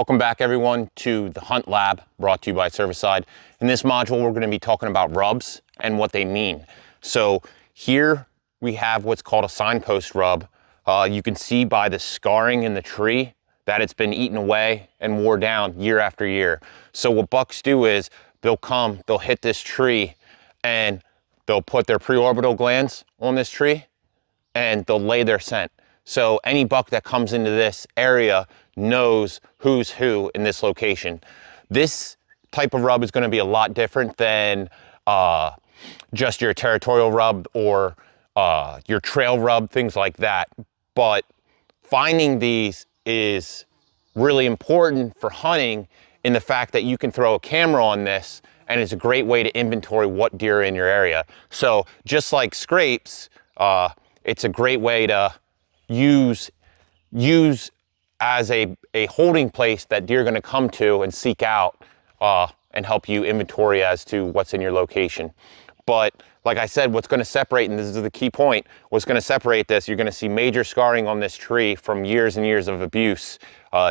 Welcome back everyone to the Hunt Lab, brought to you by Cervicide. In this module, we're going to be talking about rubs and what they mean. So here we have what's called a signpost rub. You can see by the scarring in the tree that it's been eaten away and wore down year after year. So what bucks do is they'll hit this tree and they'll put their preorbital glands on this tree and they'll lay their scent. So any buck that comes into this area knows who's who in this location. This type of rub is going to be a lot different than just your territorial rub or your trail rub, things like that. But finding these is really important for hunting in the fact that you can throw a camera on this and it's a great way to inventory what deer are in your area. So just like scrapes, it's a great way to use as a holding place that deer are going to come to and seek out and help you inventory as to what's in your location. But like I said, what's going to separate, and this is the key point, what's going to separate this, you're going to see major scarring on this tree from years and years of abuse.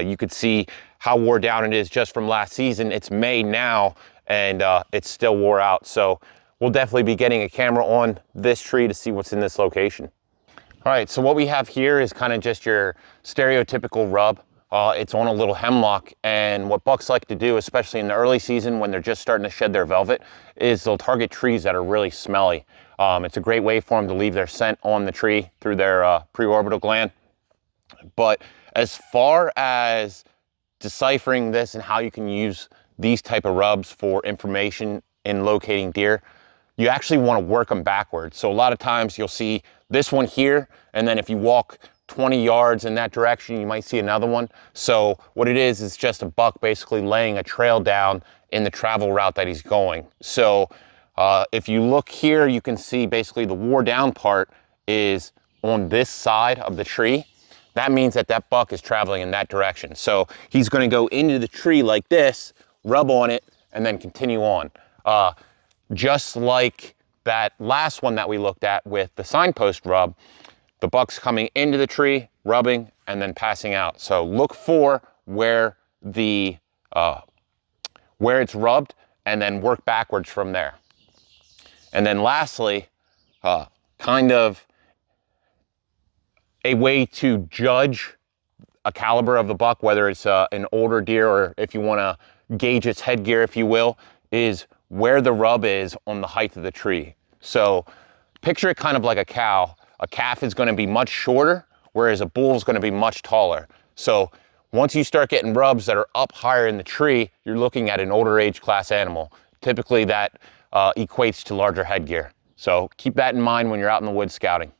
You could see how wore down it is just from last season. It's May now and it's still wore out. So we'll definitely be getting a camera on this tree to see what's in this location. All right, so what we have here is kind of just your stereotypical rub. It's on a little hemlock, and what bucks like to do, especially in the early season when they're just starting to shed their velvet, is they'll target trees that are really smelly. It's a great way for them to leave their scent on the tree through their preorbital gland. But as far as deciphering this and how you can use these type of rubs for information in locating deer, you actually want to work them backwards. So a lot of times you'll see this one here, and then if you walk 20 yards in that direction, you might see another one. So what it is just a buck basically laying a trail down in the travel route that he's going. So if you look here, you can see basically the wore down part is on this side of the tree. That means that that buck is traveling in that direction. So he's going to go into the tree like this, rub on it, and then continue on. Just like that last one that we looked at with the signpost rub, the buck's coming into the tree, rubbing, and then passing out. So look for where it's rubbed and then work backwards from there. And then lastly, kind of a way to judge a caliber of the buck, whether it's an older deer or if you want to gauge its headgear, if you will, is where the rub is on the height of the tree. So picture it kind of like a cow. A calf is going to be much shorter, whereas a bull is going to be much taller. So once you start getting rubs that are up higher in the tree, you're looking at an older age class animal. Typically that equates to larger headgear. So keep that in mind when you're out in the woods scouting.